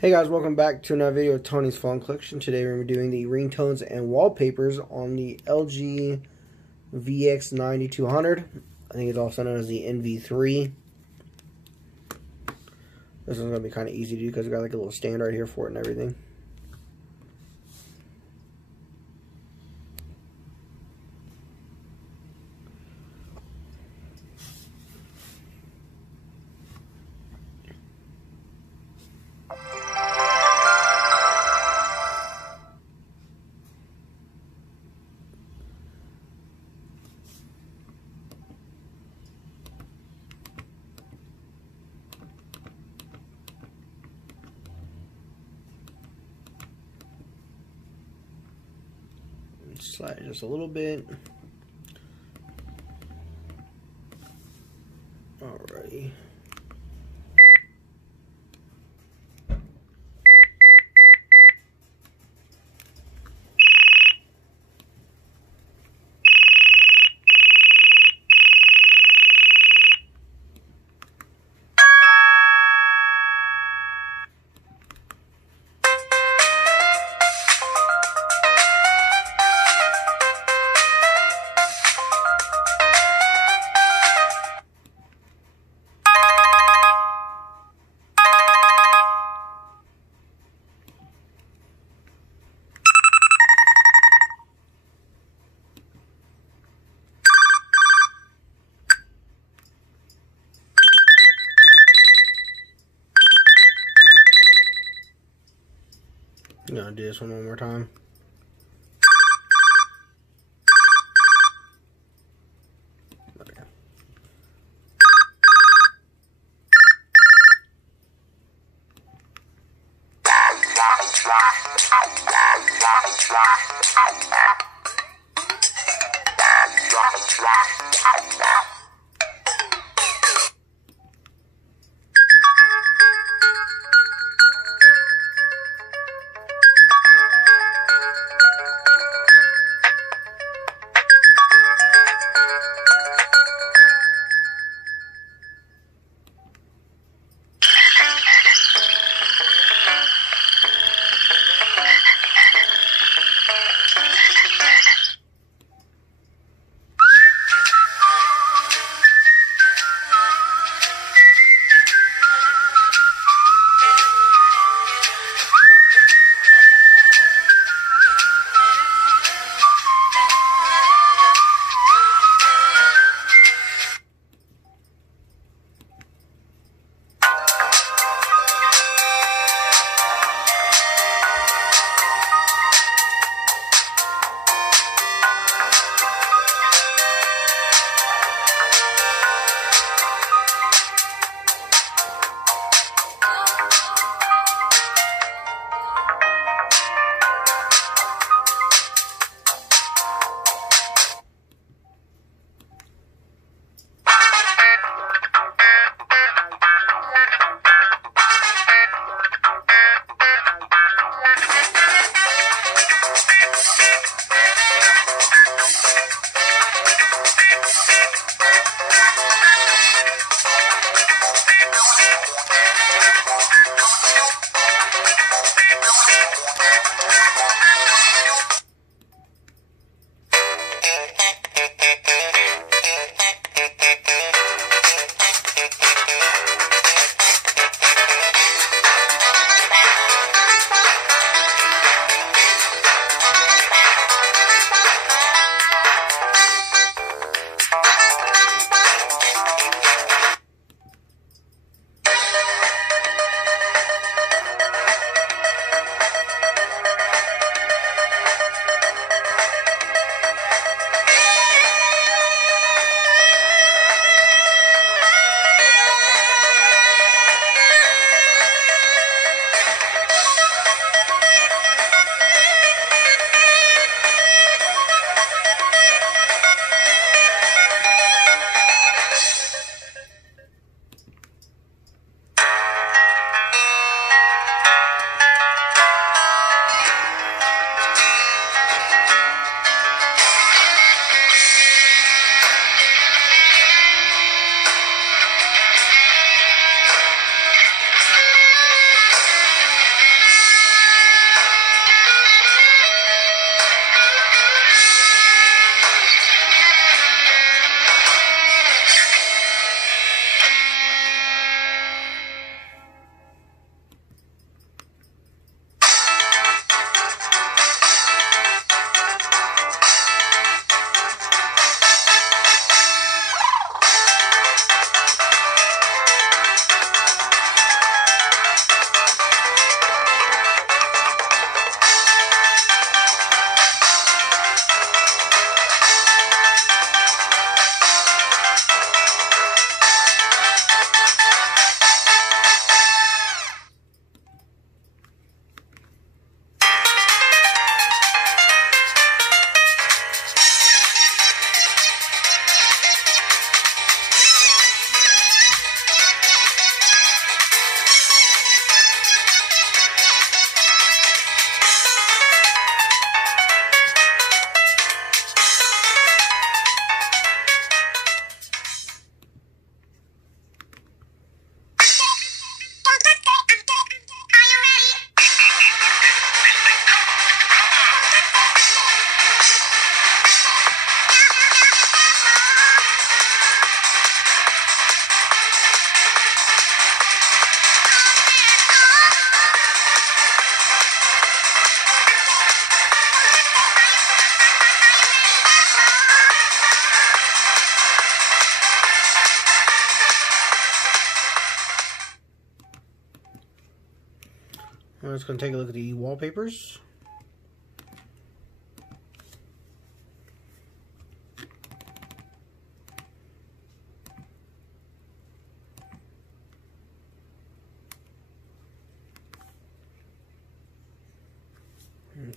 Hey guys, welcome back to another video of Tony's Phone Collection. Today we're going to be doing the ringtones and wallpapers on the LG VX9200. I think it's also known as the NV3. This one's going to be kind of easy to do because we got like a little stand right here for it and everything. Slide it just a little bit. Alrighty. I'm gonna do this one more time. Okay. I'm just going to take a look at the wallpapers.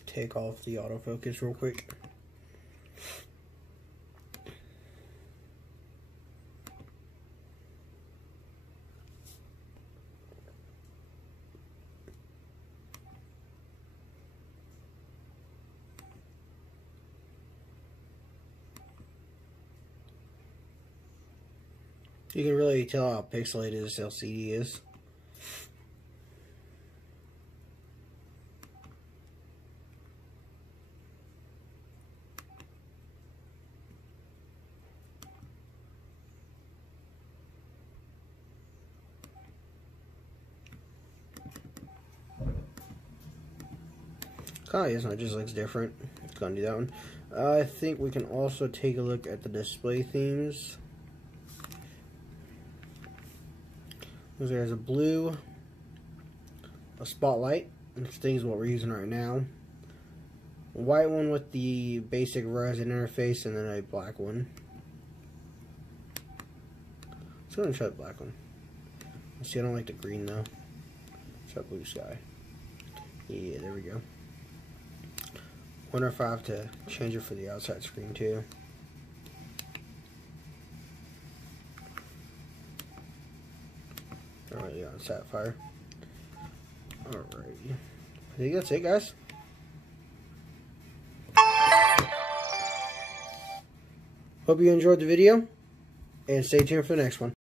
Take off the autofocus real quick. You can really tell how pixelated this LCD is. Oh, yes, it just looks different. It's gonna do that one. I think we can also take a look at the display themes. There's a blue, a spotlight, which is what we're using right now. A white one with the basic Verizon interface, and then a black one. Let's go ahead and try the black one. Let's see, I don't like the green though. Try blue sky. Yeah, there we go. Wonder if I have to change it for the outside screen too. Alright, yeah, Sapphire. Alright. I think that's it, guys. Hope you enjoyed the video, and stay tuned for the next one.